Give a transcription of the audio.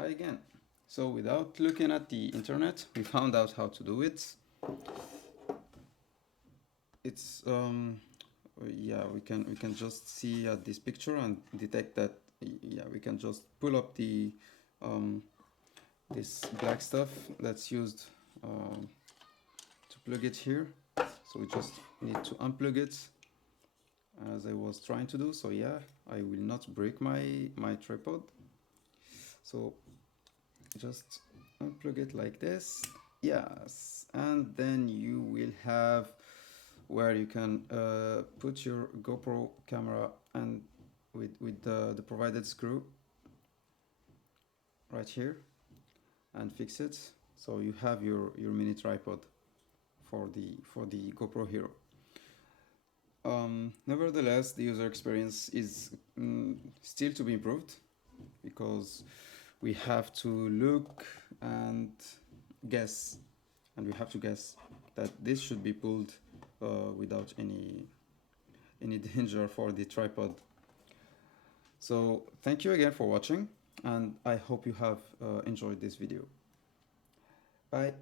Hi again. So without looking at the internet, we found out how to do it. It's yeah, we can just see at this picture and detect that yeah, we can just pull up the this black stuff that's used to plug it here. So we just need to unplug it as I was trying to do. So yeah, I will not break my tripod. So just unplug it like this. Yes, and then you will have where you can put your GoPro camera and with the provided screw right here and fix it. So you have your mini tripod for the GoPro Hero. Nevertheless, the user experience is still to be improved because we have to look and guess, and we have to guess that this should be pulled without any danger for the tripod. So thank you again for watching, and I hope you have enjoyed this video. Bye.